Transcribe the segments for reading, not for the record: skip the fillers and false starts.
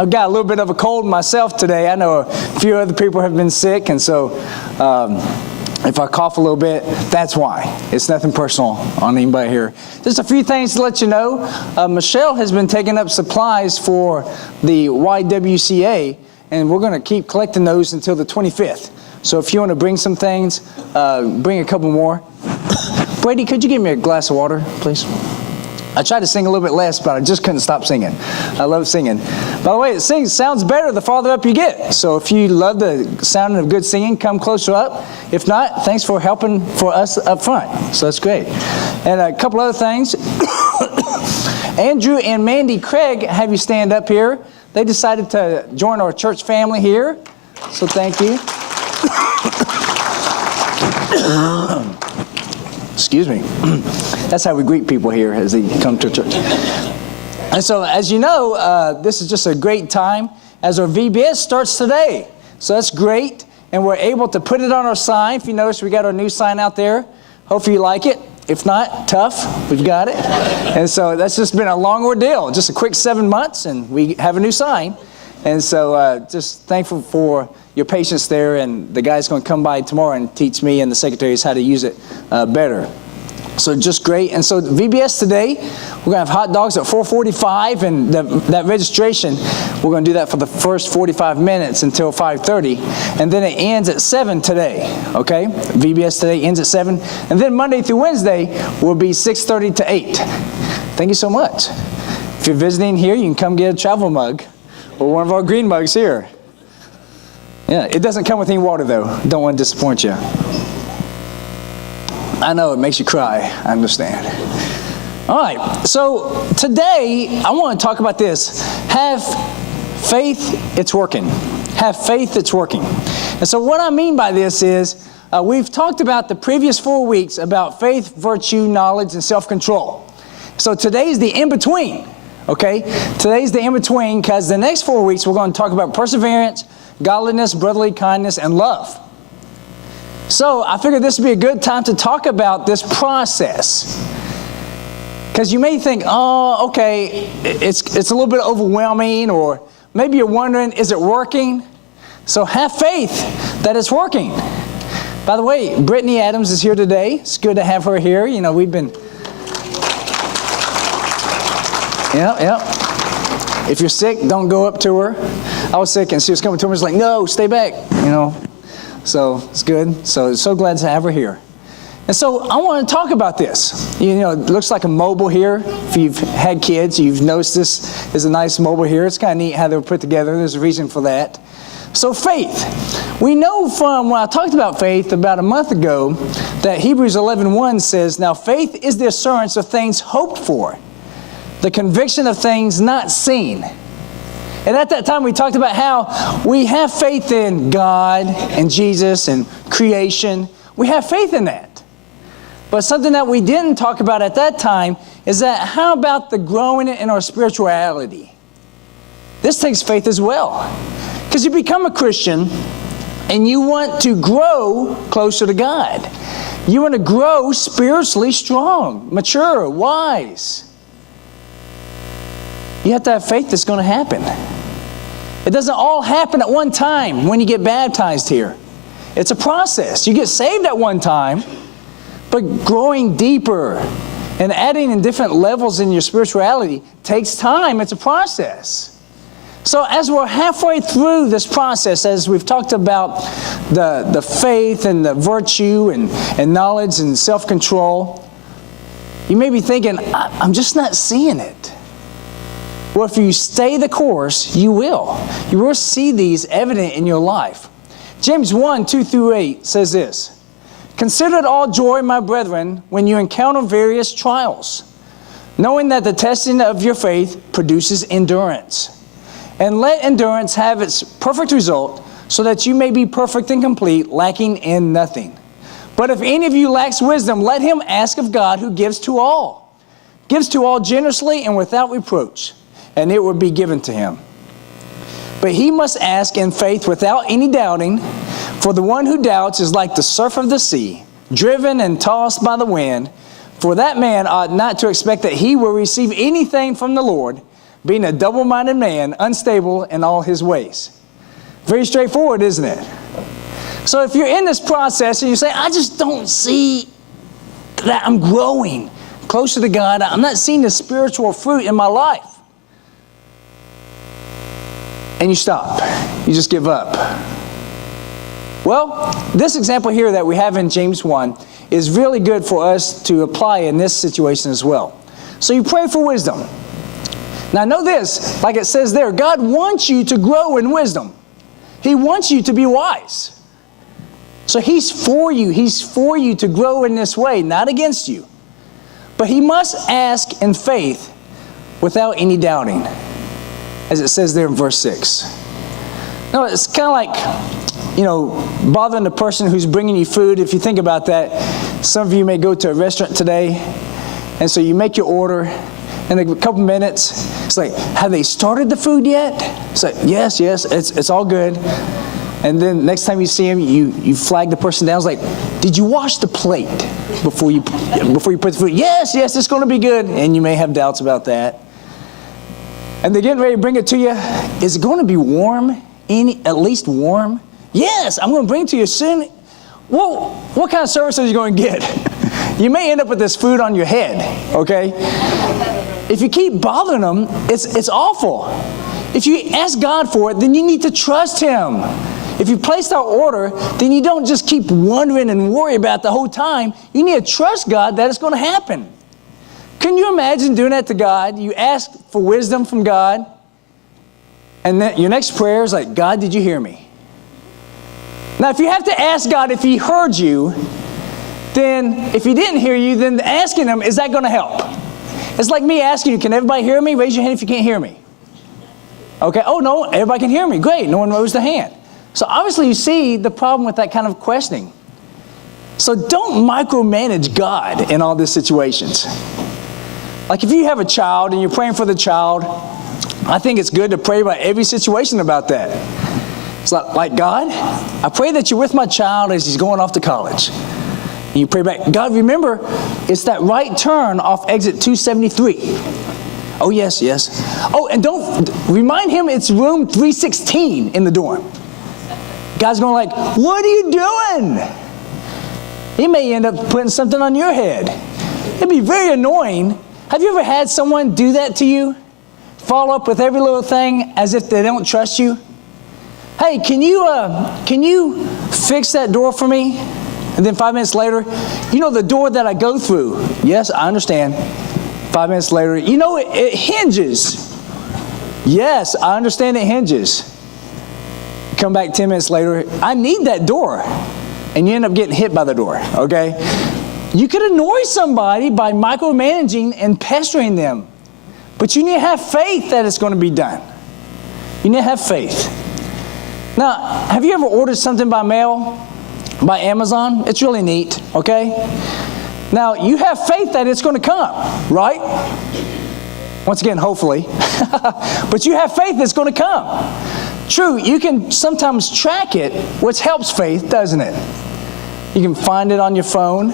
I've got a little bit of a cold myself today. I know a few other people have been sick, and so if I cough a little bit, that's why. It's nothing personal on anybody here. Just a few things to let you know. Michelle has been taking up supplies for the YWCA, and we're going to keep collecting those until the 25th. So if you want to bring some things, bring a couple more. Brady, could you give me a glass of water, please? I tried to sing a little bit less, but I just couldn't stop singing. I love singing. By the way, it sounds better the farther up you get. So if you love the sound of good singing, come closer up. If not, thanks for helping for us up front. So that's great. And a couple other things. Andrew and Mandy Craig have you stand up here. They decided to join our church family here. So thank you. Excuse me. That's how we greet people here as they come to church. And so, as you know, this is just a great time as our VBS starts today. So that's great. And we're able to put it on our sign. If you notice, we got our new sign out there. Hopefully you like it. If not, tough. We've got it. And so that's just been a long ordeal. Just a quick 7 months, and we have a new sign. And so just thankful for your patience there, and the guy's going to come by tomorrow and teach me and the secretaries how to use it better. So just great. And so VBS today, we're going to have hot dogs at 4:45, and that registration, we're going to do that for the first 45 minutes until 5:30, and then it ends at 7 today, okay? VBS today ends at 7, and then Monday through Wednesday will be 6:30 to 8. Thank you so much. If you're visiting here, you can come get a travel mug or one of our green mugs here. Yeah, it doesn't come with any water, though. Don't want to disappoint you. I know it makes you cry. I understand. All right, so today I want to talk about this. Have faith, it's working. Have faith, it's working. And so what I mean by this is we've talked about the previous 4 weeks about faith, virtue, knowledge, and self-control. So today's the in-between, okay? Today's the in-between because the next 4 weeks we're going to talk about perseverance, godliness, brotherly kindness, and love. So I figured this would be a good time to talk about this process. Because you may think, oh, okay, it's a little bit overwhelming, or maybe you're wondering, is it working? So have faith that it's working. By the way, Brittany Adams is here today. It's good to have her here. You know, we've been... Yeah. If you're sick, don't go up to her. I was sick, and she was coming to me. She's like, no, stay back, you know. So it's good. So glad to have her here. And so I want to talk about this. You know, it looks like a mobile here. If you've had kids, you've noticed this is a nice mobile here. It's kind of neat how they were put together. There's a reason for that. So faith. We know from when I talked about faith about a month ago that Hebrews 11:1 says, now faith is the assurance of things hoped for, the conviction of things not seen. And at that time we talked about how we have faith in God and Jesus and creation. We have faith in that. But something that we didn't talk about at that time is that how about the growing in our spirituality? This takes faith as well. Because you become a Christian and you want to grow closer to God. You want to grow spiritually strong, mature, wise. You have to have faith that's going to happen. It doesn't all happen at one time when you get baptized here. It's a process. You get saved at one time, but growing deeper and adding in different levels in your spirituality takes time. It's a process. So as we're halfway through this process, as we've talked about the faith and the virtue and knowledge and self-control, you may be thinking, I'm just not seeing it. Well, if you stay the course, you will. You will see these evident in your life. James 1:2-8 says this, consider it all joy, my brethren, when you encounter various trials, knowing that the testing of your faith produces endurance. And let endurance have its perfect result, so that you may be perfect and complete, lacking in nothing. But if any of you lacks wisdom, let him ask of God, who gives to all generously and without reproach, and it will be given to him. But he must ask in faith without any doubting, for the one who doubts is like the surf of the sea, driven and tossed by the wind. For that man ought not to expect that he will receive anything from the Lord. being a double-minded man, unstable in all his ways. Very straightforward, isn't it? So if you're in this process and you say, I just don't see that I'm growing closer to God, I'm not seeing the spiritual fruit in my life, and you stop, you just give up. Well, this example here that we have in James 1 is really good for us to apply in this situation as well. So you pray for wisdom. Now know this, like it says there, God wants you to grow in wisdom. He wants you to be wise. So He's for you. He's for you to grow in this way, not against you. But He must ask in faith without any doubting, as it says there in verse 6. Now, it's kind of like, bothering the person who's bringing you food. If you think about that, some of you may go to a restaurant today, and so you make your order, and in a couple minutes, it's like, have they started the food yet? It's like, yes, it's all good. And then next time you see him, you flag the person down. It's like, did you wash the plate before you put the food? Yes, it's going to be good. And you may have doubts about that. And they're getting ready to bring it to you. Is it going to be warm? At least warm? Yes, I'm going to bring it to you soon. Well, what kind of service are you going to get? You may end up with this food on your head, okay? If you keep bothering them, it's awful. If you ask God for it, then you need to trust Him. If you placed our order, then you don't just keep wondering and worry about the whole time. You need to trust God that it's going to happen. Can you imagine doing that to God? You ask for wisdom from God, and then your next prayer is like, God, did you hear me? Now, if you have to ask God if He heard you, then if He didn't hear you, then asking Him, is that going to help? It's like me asking you, can everybody hear me? Raise your hand if you can't hear me. Okay, oh no, everybody can hear me. Great, no one rose their hand. So obviously you see the problem with that kind of questioning. So don't micromanage God in all these situations. Like if you have a child and you're praying for the child, I think it's good to pray about every situation about that. It's like God, I pray that you're with my child as he's going off to college. And you pray back, God, remember, it's that right turn off exit 273. Oh, yes. Oh, and don't remind him it's room 316 in the dorm. God's going like, what are you doing? He may end up putting something on your head. It'd be very annoying. Have you ever had someone do that to you? Follow up with every little thing as if they don't trust you? Hey, can you fix that door for me? And then 5 minutes later, the door that I go through. Yes, I understand. 5 minutes later, it hinges. Yes, I understand it hinges. Come back 10 minutes later, I need that door. And you end up getting hit by the door, okay? You could annoy somebody by micromanaging and pestering them. But you need to have faith that it's going to be done. You need to have faith. Now, have you ever ordered something by mail, by Amazon? It's really neat, okay? Now, you have faith that it's going to come, right? Once again, hopefully. But you have faith it's going to come. True, you can sometimes track it, which helps faith, doesn't it? You can find it on your phone,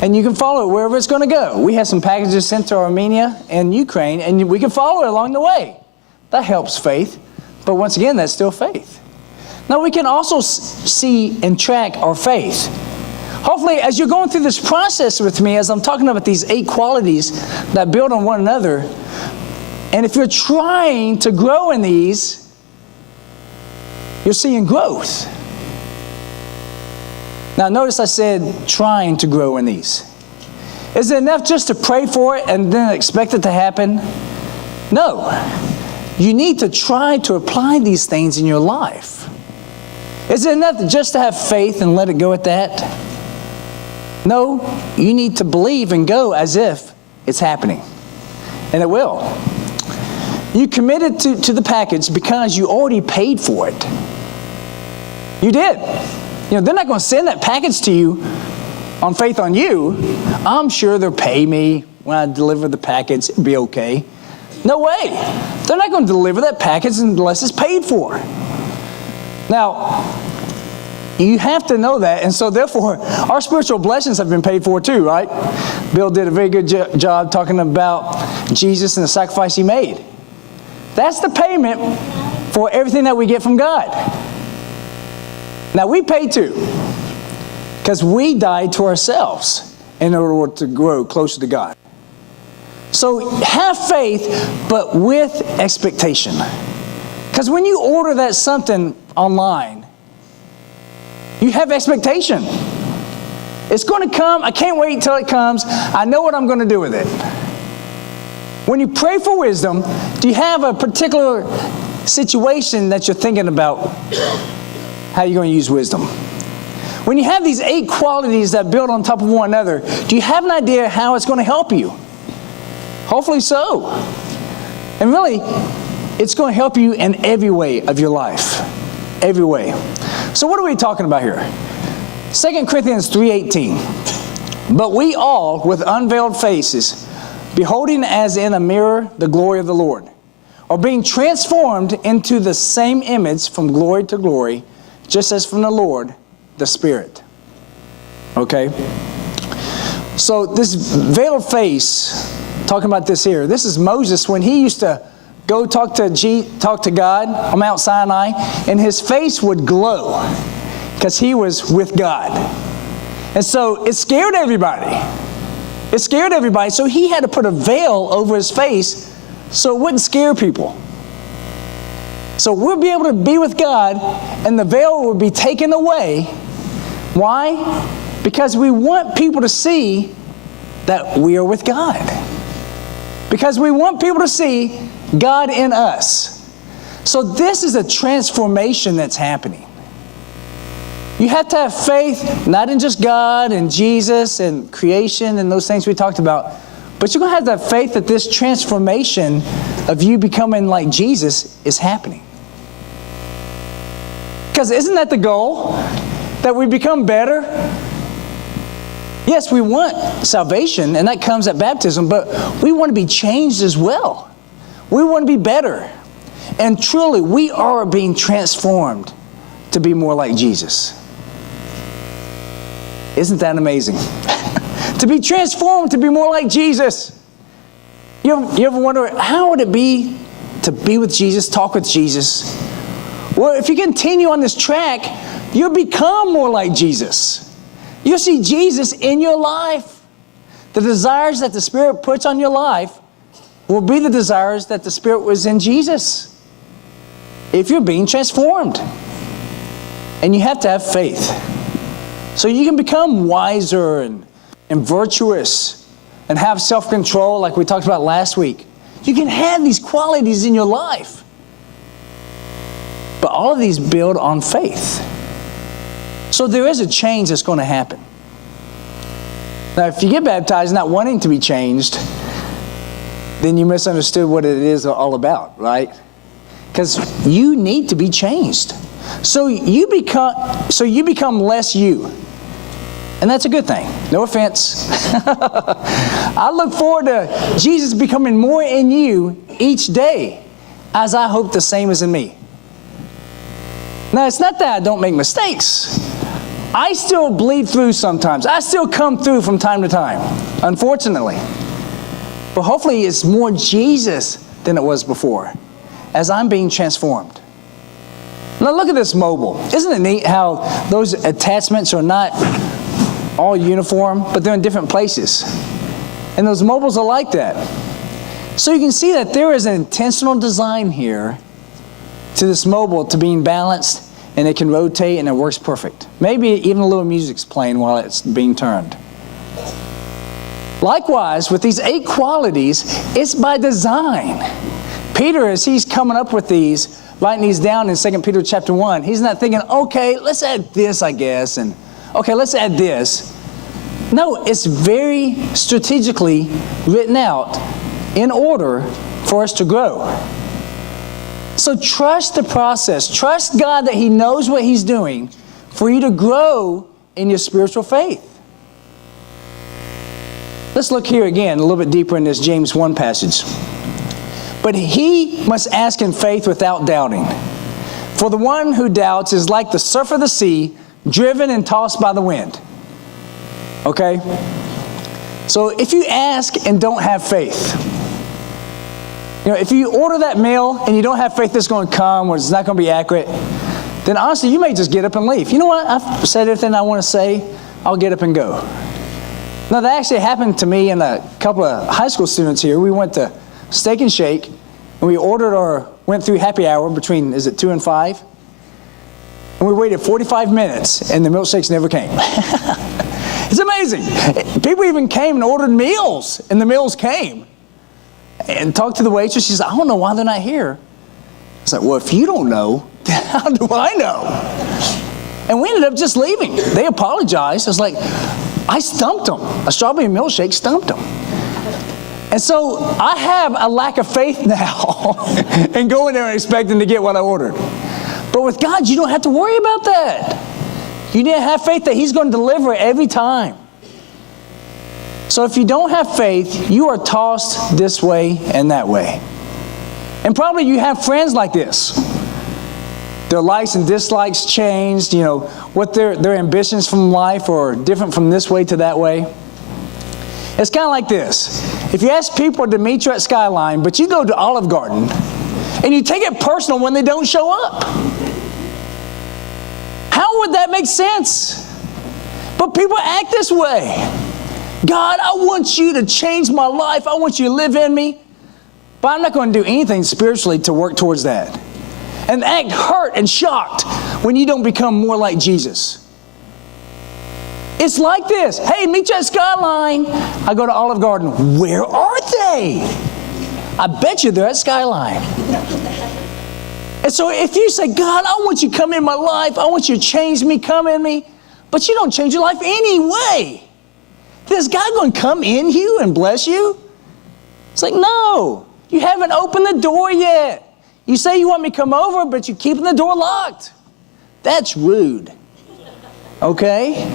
and you can follow it wherever it's going to go. We have some packages sent to Armenia and Ukraine, and we can follow it along the way. That helps faith. But once again, that's still faith. Now, we can also see and track our faith. Hopefully, as you're going through this process with me, as I'm talking about these 8 qualities that build on one another, and if you're trying to grow in these, you're seeing growth. Now, notice I said trying to grow in these. Is it enough just to pray for it and then expect it to happen? No. You need to try to apply these things in your life. Is it enough just to have faith and let it go at that? No, you need to believe and go as if it's happening. And it will. You committed to the package because you already paid for it. You did. They're not going to send that package to you on faith on you. I'm sure they'll pay me when I deliver the package. It'll be okay. No way. They're not going to deliver that package unless it's paid for. Now, you have to know that, and so therefore, our spiritual blessings have been paid for too, right? Bill did a very good job talking about Jesus and the sacrifice He made. That's the payment for everything that we get from God. Now, we pay too, because we died to ourselves in order to grow closer to God. So have faith, but with expectation. Because when you order that something online, you have expectation. It's going to come. I can't wait until it comes. I know what I'm going to do with it. When you pray for wisdom, do you have a particular situation that you're thinking about how you're going to use wisdom? When you have these 8 qualities that build on top of one another, do you have an idea how it's going to help you? Hopefully so. And really, it's going to help you in every way of your life. Every way. So what are we talking about here? 2 Corinthians 3:18. But we all, with unveiled faces, beholding as in a mirror the glory of the Lord, are being transformed into the same image from glory to glory, just as from the Lord, the Spirit. Okay? So this veiled face, talking about this here, this is Moses when he used to go talk to God on Mount Sinai, and his face would glow because he was with God. And so it scared everybody. It scared everybody, so he had to put a veil over his face so it wouldn't scare people. So we'll be able to be with God, and the veil will be taken away. Why? Because we want people to see that we are with God. Because we want people to see God in us. So this is a transformation that's happening. You have to have faith, not in just God and Jesus and creation and those things we talked about, but you're going to have to have faith that this transformation of you becoming like Jesus is happening. Because isn't that the goal? That we become better? Yes, we want salvation, and that comes at baptism, but we want to be changed as well. We want to be better. And truly, we are being transformed to be more like Jesus. Isn't that amazing? To be transformed to be more like Jesus. You ever wonder, how would it be to be with Jesus, talk with Jesus? Well, if you continue on this track, you'll become more like Jesus. You'll see Jesus in your life. The desires that the Spirit puts on your life will be the desires that the Spirit was in Jesus. If you're being transformed. And you have to have faith. So you can become wiser and virtuous and have self-control like we talked about last week. You can have these qualities in your life. But all of these build on faith. So there is a change that's going to happen. Now, if you get baptized not wanting to be changed, then you misunderstood what it is all about, right? Because you need to be changed. So you become less you. And that's a good thing. No offense. I look forward to Jesus becoming more in you each day, as I hope the same is in me. Now, it's not that I don't make mistakes. I still bleed through sometimes. I still come through from time to time, unfortunately. But hopefully it's more Jesus than it was before, as I'm being transformed. Now look at this mobile. Isn't it neat how those attachments are not all uniform, but they're in different places? And those mobiles are like that. So you can see that there is an intentional design here to this mobile to being balanced, and it can rotate and it works perfect. Maybe even a little music's playing while it's being turned. Likewise, with these 8 qualities, it's by design. Peter, as he's coming up with these, writing these down in 2 Peter chapter 1, he's not thinking, okay, let's add this, I guess, and okay, let's add this. No, it's very strategically written out in order for us to grow. So trust the process. Trust God that He knows what He's doing for you to grow in your spiritual faith. Let's look here again a little bit deeper in this James 1 passage. But he must ask in faith without doubting. For the one who doubts is like the surf of the sea, driven and tossed by the wind. Okay? So if you ask and don't have faith, if you order that meal and you don't have faith it's going to come or it's not going to be accurate, then honestly, you may just get up and leave. You know what? I've said everything I want to say. I'll get up and go. Now, that actually happened to me and a couple of high school students here. We went to Steak and Shake, and we went through happy hour between, 2 and 5? And we waited 45 minutes, and the milkshakes never came. It's amazing. People even came and ordered meals, and the meals came. And talked to the waitress. She said, I don't know why they're not here. It's like, well, if you don't know, then how do I know? And we ended up just leaving. They apologized. It's like, I stumped them. A strawberry milkshake stumped them. And so I have a lack of faith now in going there and expecting to get what I ordered. But with God, you don't have to worry about that. You need to have faith that He's going to deliver every time. So if you don't have faith, you are tossed this way and that way. And probably you have friends like this. Their likes and dislikes changed, what their ambitions from life are different from this way to that way. It's kind of like this. If you ask people to meet you at Skyline, but you go to Olive Garden, and you take it personal when they don't show up. How would that make sense? But people act this way. God, I want you to change my life. I want you to live in me. But I'm not going to do anything spiritually to work towards that. And act hurt and shocked when you don't become more like Jesus. It's like this. Hey, meet you at Skyline. I go to Olive Garden. Where are they? I bet you they're at Skyline. And so if you say, God, I want you to come in my life. I want you to change me, come in me. But you don't change your life anyway. Is God going to come in you and bless you? It's like, no. You haven't opened the door yet. You say you want me to come over, but you're keeping the door locked. That's rude. Okay?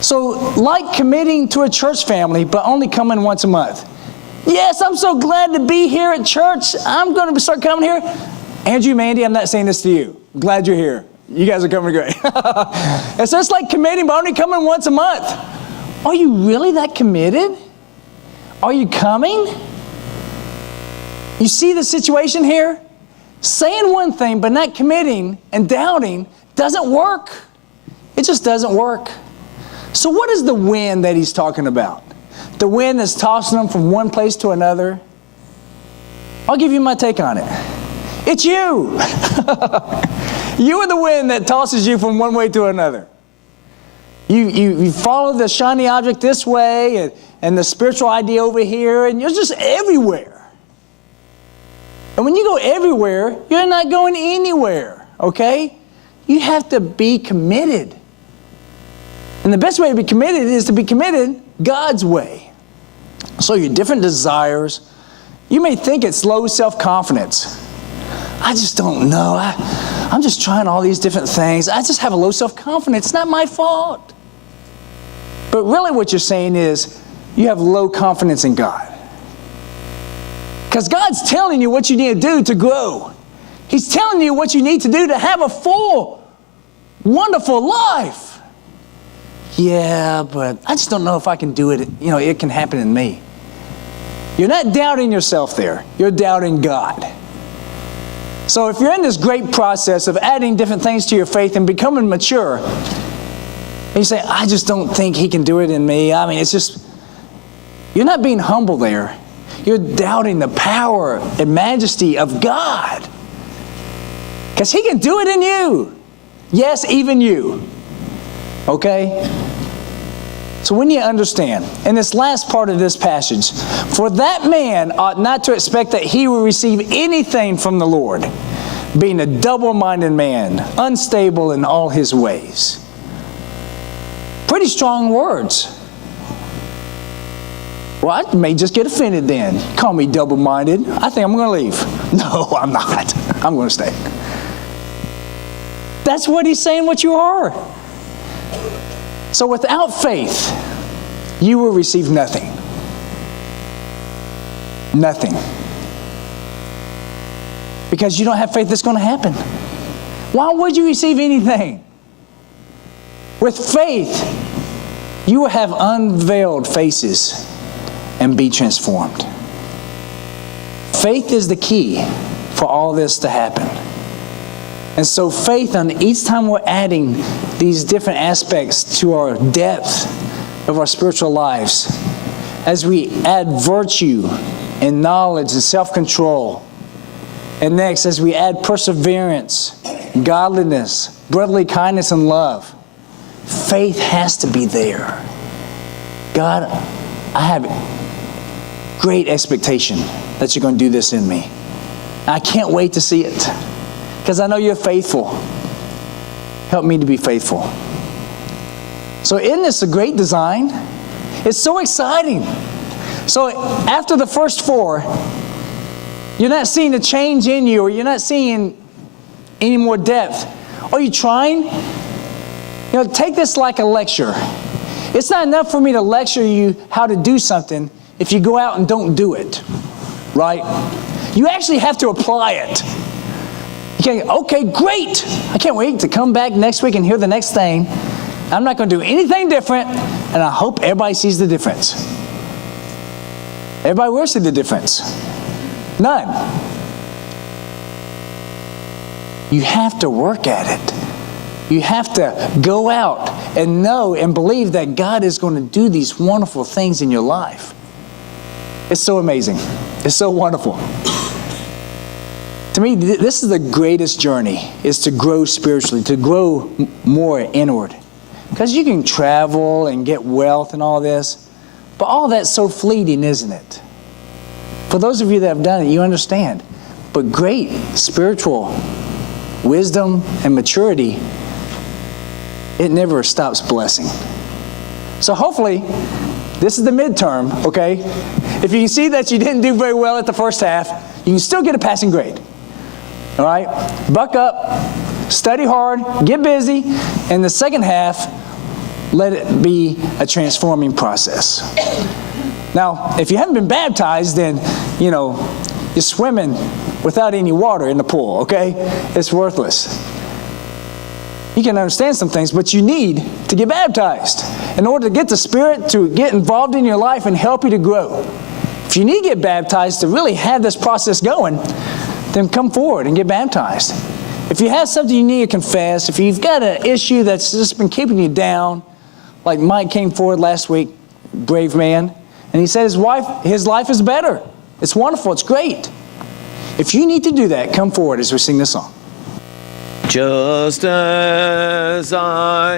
So, like committing to a church family, but only coming once a month. Yes, I'm so glad to be here at church. I'm going to start coming here. Andrew, Mandy, I'm not saying this to you. Glad you're here. You guys are coming great. And so it's like committing, but only coming once a month. Are you really that committed? Are you coming? You see the situation here? Saying one thing, but not committing and doubting doesn't work. It just doesn't work. So what is the wind that he's talking about? The wind that's tossing them from one place to another? I'll give you my take on it. It's you. You are the wind that tosses you from one way to another. You follow the shiny object this way and the spiritual idea over here, and you're just everywhere. And when you go everywhere, you're not going anywhere, okay? You have to be committed. And the best way to be committed is to be committed God's way. So your different desires, you may think it's low self-confidence. I just don't know. I'm just trying all these different things. I just have a low self-confidence. It's not my fault. But really what you're saying is you have low confidence in God. Because God's telling you what you need to do to grow. He's telling you what you need to do to have a full, wonderful life. Yeah, but I just don't know if I can do it. It can happen in me. You're not doubting yourself there. You're doubting God. So if you're in this great process of adding different things to your faith and becoming mature, and you say, I just don't think He can do it in me. It's just, you're not being humble there. You're doubting the power and majesty of God. Because He can do it in you. Yes, even you. Okay? So when you understand, in this last part of this passage, for that man ought not to expect that he will receive anything from the Lord, being a double-minded man, unstable in all his ways. Pretty strong words. Well, I may just get offended then. Call me double-minded. I think I'm going to leave. No, I'm not. I'm going to stay. That's what he's saying what you are. So without faith, you will receive nothing. Nothing. Because you don't have faith that's going to happen. Why would you receive anything? With faith, you will have unveiled faces and be transformed. Faith is the key for all this to happen. And so faith, on each time we're adding these different aspects to our depth of our spiritual lives, as we add virtue and knowledge and self-control, and next, as we add perseverance, godliness, brotherly kindness, and love, faith has to be there. God, I have great expectation that you're going to do this in me. I can't wait to see it, because I know you're faithful. Help me to be faithful. So isn't this a great design? It's so exciting. So after the first 4, you're not seeing a change in you, or you're not seeing any more depth. Are you trying? Take this like a lecture. It's not enough for me to lecture you how to do something if you go out and don't do it, right? You actually have to apply it. You can't, okay, great. I can't wait to come back next week and hear the next thing. I'm not going to do anything different, and I hope everybody sees the difference. Everybody will see the difference. None. You have to work at it. You have to go out and know and believe that God is going to do these wonderful things in your life. It's so amazing. It's so wonderful. To me, this is the greatest journey, is to grow spiritually, to grow more inward. Because you can travel and get wealth and all this, but all that's so fleeting, isn't it? For those of you that have done it, you understand. But great spiritual wisdom and maturity, it never stops blessing. So hopefully, this is the midterm, okay? If you can see that you didn't do very well at the first half, you can still get a passing grade. All right? Buck up, study hard, get busy, and the second half, let it be a transforming process. Now, if you haven't been baptized, then, you're swimming without any water in the pool, okay? It's worthless. You can understand some things, but you need to get baptized in order to get the Spirit to get involved in your life and help you to grow. If you need to get baptized to really have this process going, then come forward and get baptized. If you have something you need to confess, if you've got an issue that's just been keeping you down, like Mike came forward last week, brave man, and he said his life is better. It's wonderful. It's great. If you need to do that, come forward as we sing this song. Just as I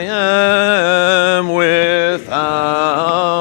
am without